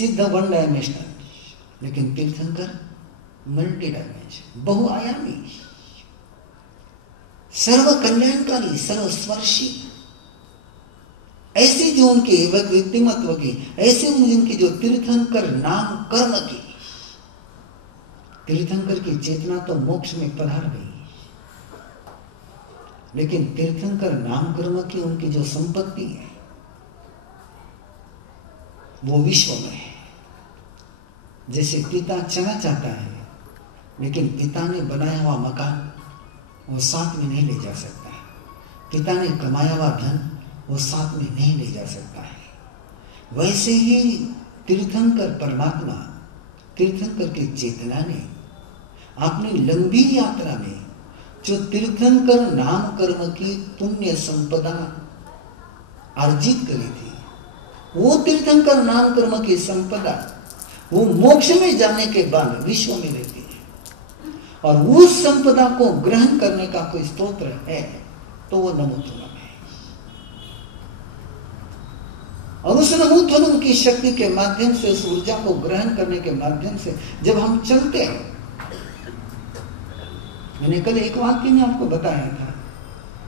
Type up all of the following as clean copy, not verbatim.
सिद्ध one dimensional, लेकिन तीर्थंकर मल्टी डायमेंशन, बहुआयामी, सर्व कल्याणकारी, सर्वस्पर्शी। ऐसी जो उनके व्यक्तिमत्व की, ऐसे उनकी जो तीर्थंकर नाम कर्म की, तीर्थंकर की चेतना तो मोक्ष में पधार गई, लेकिन तीर्थंकर नाम कर्म की उनकी जो संपत्ति है वो विश्व में है। जैसे पिता चला जाता है, लेकिन पिता ने बनाया हुआ मकान वो साथ में नहीं ले जा सकता है, पिता ने कमाया हुआ धन वो साथ में नहीं ले जा सकता है। वैसे ही तीर्थंकर परमात्मा, तीर्थंकर की चेतना ने अपनी लंबी यात्रा में जो तीर्थंकर नाम कर्म की पुण्य संपदा अर्जित करी थी, वो तीर्थंकर नाम कर्म की संपदा वो मोक्ष में जाने के बाद विश्व में रहती है। और उस संपदा को ग्रहण करने का कोई स्तोत्र है तो वो नमोध्वनम है। और उस नमोध्वनम की शक्ति के माध्यम से, उस ऊर्जा को ग्रहण करने के माध्यम से जब हम चलते हैं, मैंने कल एक वाक्य में आपको बताया था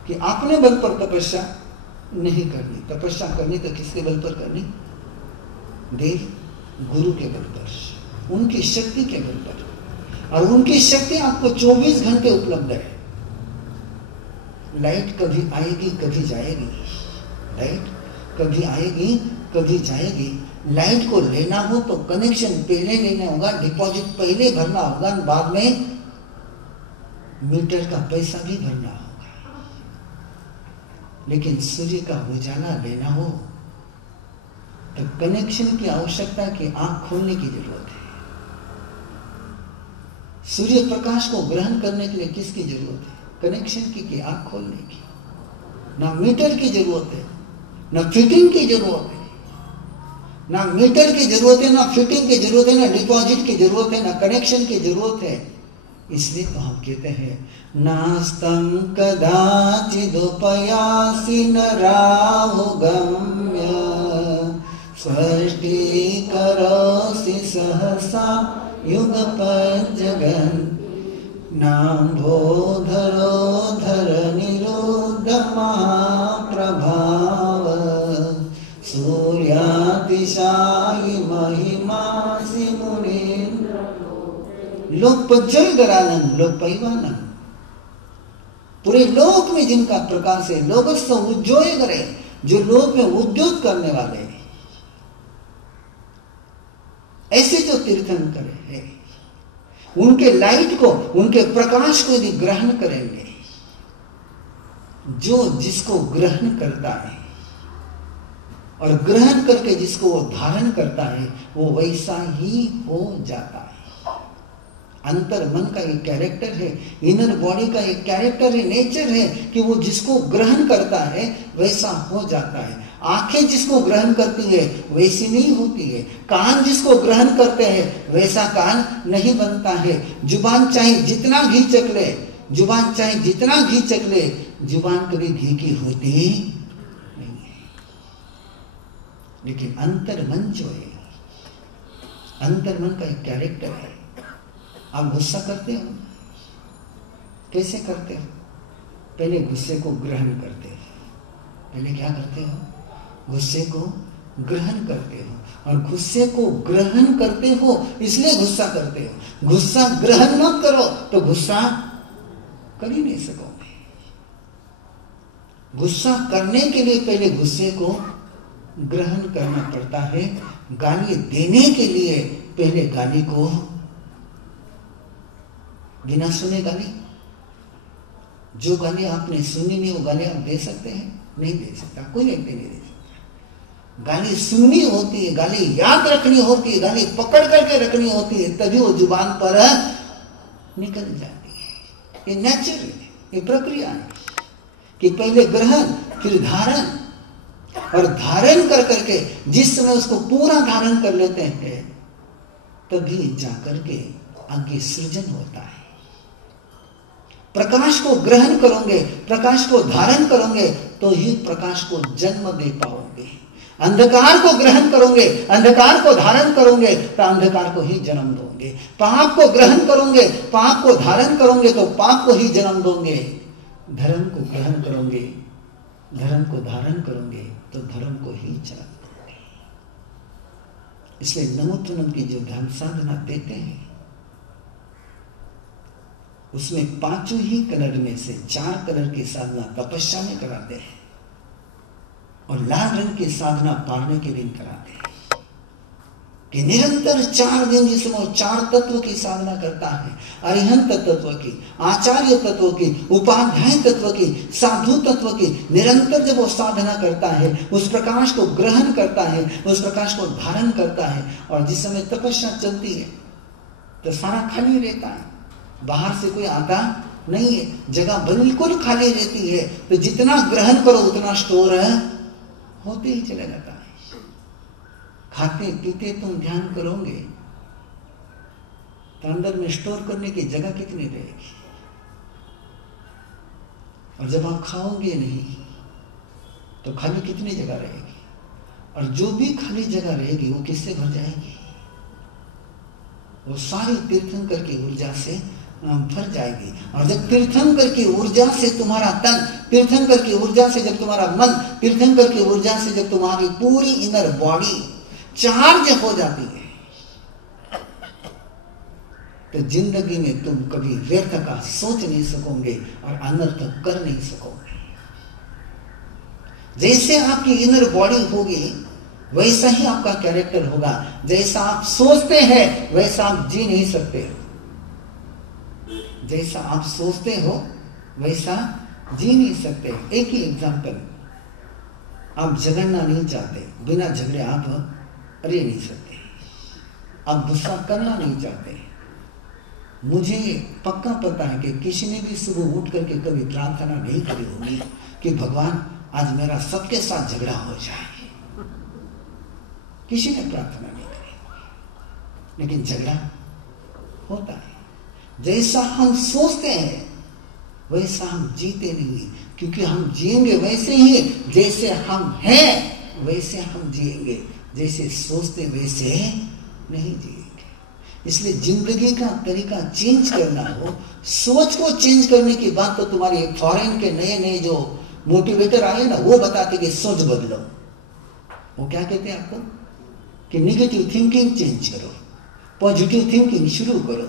कि अपने बल पर तपस्या नहीं करनी, तपस्या करनी तो किसके बल पर करनी? देव गुरु के बल पर, उनकी शक्ति के बल पर। और उनकी शक्ति आपको 24 घंटे उपलब्ध है। लाइट कभी आएगी कभी जाएगी, लाइट कभी आएगी कभी जाएगी। लाइट को लेना हो तो कनेक्शन पहले लेना होगा, डिपॉजिट पहले भरना होगा, बाद में मीटर का पैसा भी भरना होगा। लेकिन सूर्य का उजाला लेना हो तो कनेक्शन की आवश्यकता की आंख खोलने की जरूरत है। सूर्य प्रकाश को ग्रहण करने के लिए किसकी जरूरत है? कनेक्शन की आंख खोलने की। ना मीटर की जरूरत है, ना फिटिंग की जरूरत है, ना मीटर की जरूरत है, ना फिटिंग की जरूरत है, ना डिपॉजिट की जरूरत है, ना कनेक्शन की जरूरत है। इसलिए तो हम कहते हैं नास्तं कदाचिदुपयासि न राहु गम्य स्पष्टीकरोसि सहसा युगपज्जगन् नाम्भोधरो धरनिरुद्ध महाप्रभाव सूर्यातिशायि महिमासि मुनीन्द्र लोकपज्जल गरानन लोकपैवानन। पूरे लोक में जिनका प्रकाश है, लोकस्थ उज्ज्वल करे, जो लोक में उद्योग करने वाले हैं, ऐसे जो तीर्थंकर है, उनके लाइट को, उनके प्रकाश को यदि ग्रहण करेंगे, जो जिसको ग्रहण करता है और ग्रहण करके जिसको वो धारण करता है, वो वैसा ही हो जाता है। अंतर मन का एक कैरेक्टर है, इनर बॉडी का एक कैरेक्टर है, नेचर है कि वो जिसको ग्रहण करता है वैसा हो जाता है। आंखें जिसको ग्रहण करती है वैसी नहीं होती है, कान जिसको ग्रहण करते हैं वैसा कान नहीं बनता है। जुबान चाहे जितना घी चख ले, जुबान चाहे जितना घी चख ले, जुबान कभी घी की होती नहीं है। लेकिन अंतर मन जो है, अंतर मन का एक कैरेक्टर है। आप गुस्सा करते हो, कैसे करते हो? पहले गुस्से को ग्रहण करते हो। पहले क्या करते हो? गुस्से को ग्रहण करते हो, और गुस्से को ग्रहण करते हो इसलिए गुस्सा करते हो। गुस्सा ग्रहण मत करो तो गुस्सा कर ही नहीं सकोगे। गुस्सा करने के लिए पहले गुस्से को ग्रहण करना पड़ता है। गाली देने के लिए पहले गाली को, बिना सुने गाली, जो गाली आपने सुनी नहीं वो गाली आप दे सकते हैं? नहीं दे सकता, कोई व्यक्ति नहीं दे सकता। गाली सुननी होती है, गाली याद रखनी होती है, गाली पकड़ करके रखनी होती है, तभी वो जुबान पर निकल जाती है। ये नेचर है, ये प्रक्रिया है कि पहले ग्रहण फिर धारण, और धारण कर करके जिस समय उसको पूरा धारण कर लेते हैं तभी जाकर के आगे सृजन होता है। प्रकाश को ग्रहण करोगे, प्रकाश को धारण करोगे तो ही प्रकाश को जन्म दे पाओगे। अंधकार को ग्रहण करोगे, अंधकार को धारण करोगे तो अंधकार को ही जन्म दोगे। पाप को ग्रहण करोगे, पाप को धारण करोगे तो पाप को ही जन्म दोगे। धर्म को ग्रहण करोगे, धर्म को धारण करोगे तो धर्म को ही जन्म दोगे। इसलिए नमोत्तनम की जो ध्यान साधना देते हैं उसमें पांचों ही कलर में से 4 कलर की साधना तपस्या में कराते हैं और लाल रंग की साधना पारने के दिन कराते हैं कि निरंतर 4 दिन जिसमें वो 4 तत्व की साधना करता है, अरिहंत तत्व की, आचार्य तत्व की, उपाध्याय तत्व की, साधु तत्व की, निरंतर जब वो साधना करता है, उस प्रकाश को ग्रहण करता है, उस प्रकाश को धारण करता है। और जिस समय तपस्या चलती है तो सारा खाली रहता है, बाहर से कोई आता नहीं है, जगह बिल्कुल खाली रहती है। तो जितना ग्रहण करो उतना स्टोर होते ही चला जाता है। खाते पीते तुम ध्यान करोगे तो अंदर में स्टोर करने की जगह कितनी रहेगी, और जब आप खाओगे नहीं तो खाली कितनी जगह रहेगी, और जो भी खाली जगह रहेगी वो किससे भर जाएगी? वो सारी तीर्थंकर की ऊर्जा से भर जाएगी। और जब तीर्थंकर की ऊर्जा से तुम्हारा तन, तीर्थंकर की ऊर्जा से जब तुम्हारा मन, तीर्थंकर की ऊर्जा से जब तुम्हारी पूरी इनर बॉडी चार्ज हो जाती है तो जिंदगी में तुम कभी व्यर्थ का सोच नहीं सकोगे और अनर्थ कर नहीं सकोगे। जैसे आपकी इनर बॉडी होगी वैसा ही आपका कैरेक्टर होगा। जैसा आप सोचते हैं वैसा आप जी नहीं सकते, जैसा आप सोचते हो वैसा जी नहीं सकते। एक ही एग्जांपल, आप झगड़ना नहीं चाहते, बिना झगड़े आप रह नहीं सकते, आप गुस्सा करना नहीं चाहते। मुझे पक्का पता है कि किसी ने भी सुबह उठ करके कभी प्रार्थना नहीं करी होगी कि भगवान आज मेरा सबके साथ झगड़ा हो जाए, किसी ने प्रार्थना नहीं करी, लेकिन झगड़ा होता है। जैसा हम सोचते हैं वैसा हम जीते नहीं, क्योंकि हम जिएंगे वैसे ही जैसे हम हैं, वैसे हम जिएंगे, जैसे सोचते वैसे नहीं जिएंगे। इसलिए जिंदगी का तरीका चेंज करना हो, सोच को चेंज करने की बात तो तुम्हारी फॉरेन के नए नए जो मोटिवेटर आए ना वो बताते कि सोच बदलो। वो क्या कहते हैं आपको कि निगेटिव थिंकिंग चेंज करो, पॉजिटिव थिंकिंग शुरू करो।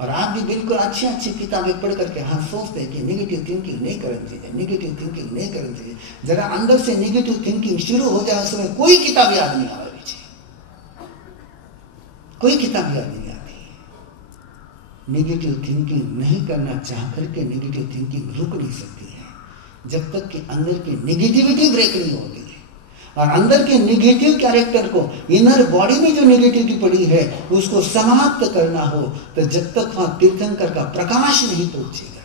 और आप भी बिल्कुल अच्छी अच्छी किताबें पढ़ करके हाँ सोचते हैं कि नेगेटिव थिंकिंग नहीं करनी चाहिए, नेगेटिव थिंकिंग नहीं करनी चाहिए। जरा अंदर से नेगेटिव थिंकिंग शुरू हो जाए उसमें कोई किताब याद नहीं आ रही, कोई किताब याद नहीं आती। नेगेटिव थिंकिंग नहीं करना चाह करके नेगेटिव थिंकिंग रुक नहीं सकती है जब तक कि अंदर की नेगेटिविटी ब्रेक नहीं होती है। और अंदर के नेगेटिव कैरेक्टर को, इनर बॉडी में जो नेगेटिविटी पड़ी है उसको समाप्त करना हो तो जब तक वहां तीर्थंकर का प्रकाश नहीं पहुंचेगा,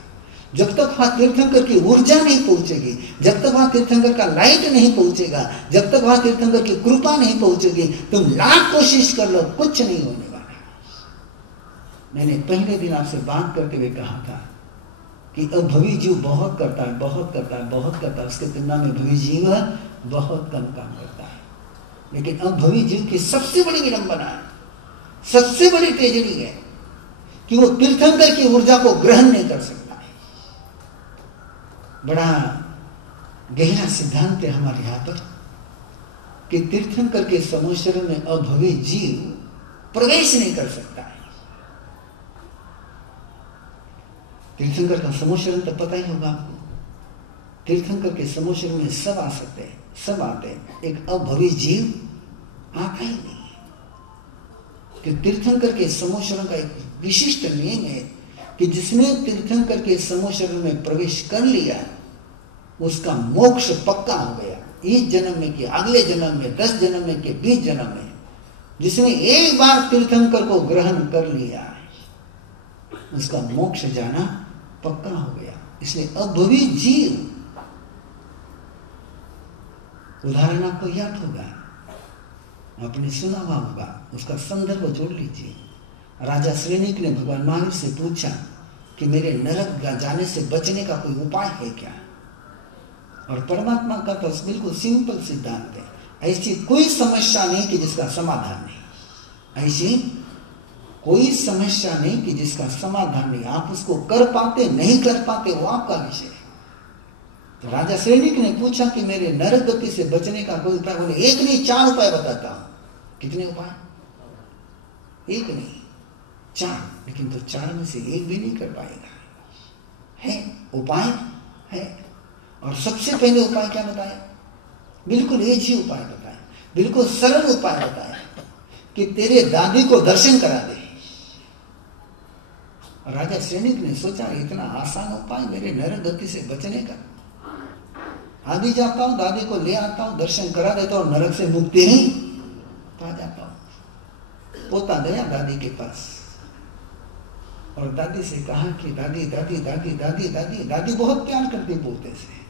जब तक वहां तीर्थंकर की ऊर्जा नहीं पहुंचेगी, जब तक वहां तीर्थंकर का लाइट नहीं पहुंचेगा, जब तक वहां तीर्थंकर की कृपा नहीं पहुंचेगी, तुम लाख कोशिश कर लो कुछ नहीं होने वाला। मैंने पहले दिन आपसे बात करते हुए कहा था कि अब भवी जीव बहुत करता है, बहुत करता है, बहुत करता है, उसके तुलना में भवी जीव बहुत कम काम करता है। लेकिन अब भवी जीव की सबसे बड़ी विडंबना है, सबसे बड़ी ट्रेजेडी है कि वो तीर्थंकर की ऊर्जा को ग्रहण नहीं कर सकता है। बड़ा गहरा सिद्धांत है हमारे यहां पर कि तीर्थंकर के समोशरण में अभवी जीव प्रवेश नहीं कर सकता है। तीर्थंकर का समोशरण तो पता ही होगा आपको, तीर्थंकर के समोशरण में सब आ सकते हैं, सब आते हैं, एक अभवी जीव आता ही नहीं। कि तीर्थंकर के समोशरण का एक विशिष्ट नियम है कि जिसने तीर्थंकर के समोशरण में प्रवेश कर लिया उसका मोक्ष पक्का हो गया। इस जन्म में कि अगले जन्म में, 10 जन्म में कि 20 जन्म में, जिसने एक बार तीर्थंकर को ग्रहण कर लिया उसका मोक्ष जाना पक्का हो गया। इसलिए अभवी जीव, उदाहरण आपको याद होगा, आपने सुना हुआ होगा, उसका संदर्भ जोड़ लीजिए। राजा श्रेणिक ने भगवान महावीर से पूछा कि मेरे नरक जाने से बचने का कोई उपाय है क्या? और परमात्मा का तो बिल्कुल सिंपल सिद्धांत है, ऐसी कोई समस्या नहीं कि जिसका समाधान नहीं, ऐसी कोई समस्या नहीं कि जिसका समाधान नहीं। आप उसको कर पाते नहीं कर पाते वो आपका विषय है। तो राजा सैनिक ने पूछा कि मेरे नरक गति से बचने का कोई उपाय? बोले एक नहीं 4 उपाय बताता हूं। कितने उपाय? एक नहीं 4, लेकिन तो 4 में से एक भी नहीं कर पाएगा। है उपाय है। और सबसे पहले उपाय क्या बताया? बिल्कुल एक ही उपाय बताया, बिल्कुल सरल उपाय बताया कि तेरे दादी को दर्शन करा दे। राजा सैनिक ने सोचा इतना आसान उपाय मेरे नरक गति से बचने का। आदि जाता हूं, दादी को ले आता हूं, दर्शन करा देता हूं, नरक से मुक्ति ही पा जाता हूं। पोता गया दादी के पास और दादी से कहा कि दादी दादी दादी दादी दादी दादी बहुत प्यार करती पोते से,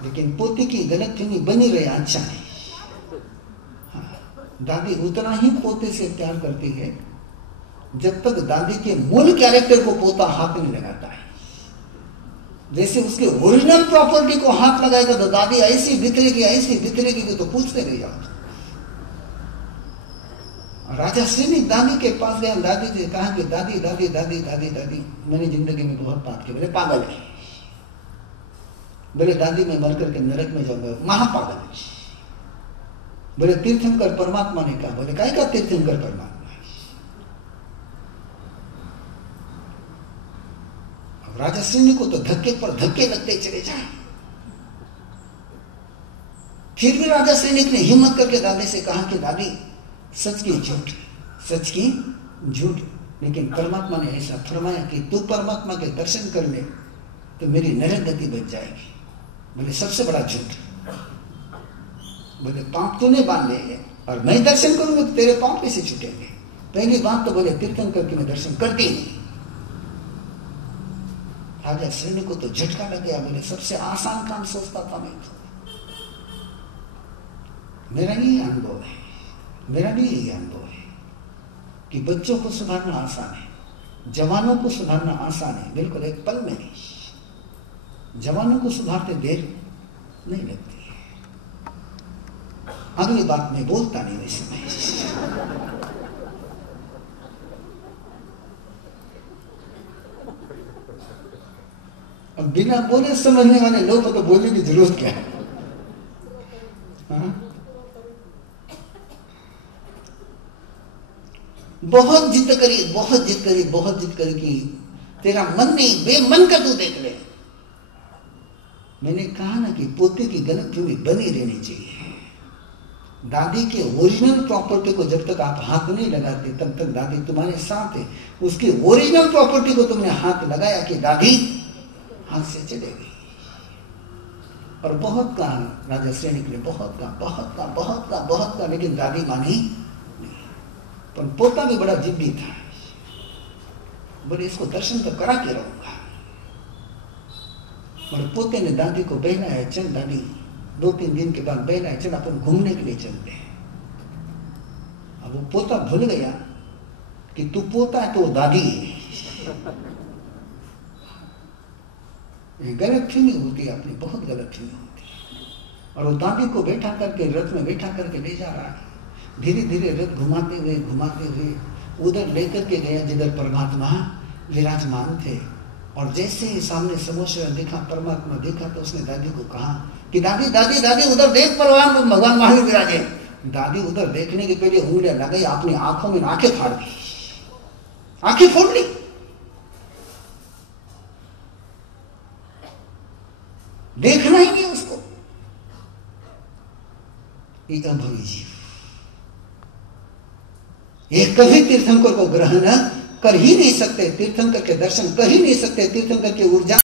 लेकिन पोते की गलतफहमी बनी रहे अच्छा नहीं। हाँ, दादी उतना ही पोते से प्यार करती है जब तक दादी के मूल कैरेक्टर को पोता हाथ नहीं लगाता है। जैसे उसके ओरिजिनल प्रॉपर्टी को हाथ लगाएगा तो दादी ऐसी बिखरेगी कि तो पूछते रह जाओ। राजा सैनिक दादी के पास गया, दादी से कहा कि दादी दादी दादी दादी दादी मैंने जिंदगी में बहुत पाप किए। बोले पागल है। बोले दादी मैं मर करके नरक में जाऊंगा। महापागल है। बोले तीर्थंकर परमात्मा ने कहा। बोले काय का तीर्थंकर परमात्मा? राजा सैनिक को तो धक्के पर धक्के लगते चले जाए। फिर भी राजा सैनिक ने हिम्मत करके दादी से कहा कि दादी सच की झूठ, सच की झूठ, लेकिन परमात्मा ने ऐसा फरमाया कि तू परमात्मा के दर्शन कर ले तो मेरी नरक गति बच जाएगी। बोले सबसे बड़ा झूठ। बोले पांव तूने बांध लिए और मैं दर्शन करूंगा तो तेरे पांव कैसे छूटेंगे? पहली बात तो बोले तीर्थंकर की मैं दर्शन करती नहीं। राजा सैनिक को तो झटका लग गया। बोले सबसे आसान काम सोचता था मैं तो। मेरा ये अनुभव है, मेरा भी यही अनुभव है कि बच्चों को सुधारना आसान है, जवानों को सुधारना आसान है, बिल्कुल एक पल में नहीं। जवानों को सुधारते देर नहीं लगती है। अगली बात मैं बोलता नहीं वैसे में। अब बिना बोले समझने वाले लोग को तो बोलने की जरूरत क्या है? हाँ? बहुत जिद करी, बहुत जिद करी, बहुत जिद करी कि तेरा मन नहीं, बेमन का तू देख ले। मैंने कहा ना कि पोते की गलतफहमी बनी रहनी चाहिए। दादी के ओरिजिनल प्रॉपर्टी को जब तक आप हाथ नहीं लगाते तब तक दादी तुम्हारे साथ है। उसकी ओरिजिनल प्रॉपर्टी को तुमने हाथ लगाया कि दादी हाथ से चलेगी। और बहुत कहा राजा सैनिक ने, बहुत कहा, लेकिन दादी मानी नहीं। पर पोता भी बड़ा जिद्दी था। बोले इसको दर्शन तो करा के रहूंगा। और पोते ने दादी को बहलाया, चल दादी 2-3 दिन के बाद बहलाया, चल अपन घूमने के लिए चलते हैं। अब वो पोता भूल गया कि तू पोता है तो वो दादी है। गलतफहमी होती है अपनी, बहुत गलतफहमी होती है। और वो दादी को बैठा करके रथ में बैठा करके ले जा रहा है। धीरे धीरे रथ घुमाते हुए उधर लेकर के गया जिधर परमात्मा विराजमान थे। और जैसे ही सामने समुद्र देखा, परमात्मा देखा, तो उसने दादी को कहा कि दादी दादी दादी उधर देख, भगवान महावीर विराजे। दादी उधर देखने के पहले उंगलियां लगाई, अपनी आंखों में आंखें फाड़ दी, आंखें फोड़ ली। देखना ही नहीं उसको। एक अनुभवी जीव, ये कभी तीर्थंकर को ग्रहण कर ही नहीं सकते, तीर्थंकर के दर्शन कर ही नहीं सकते, तीर्थंकर की ऊर्जा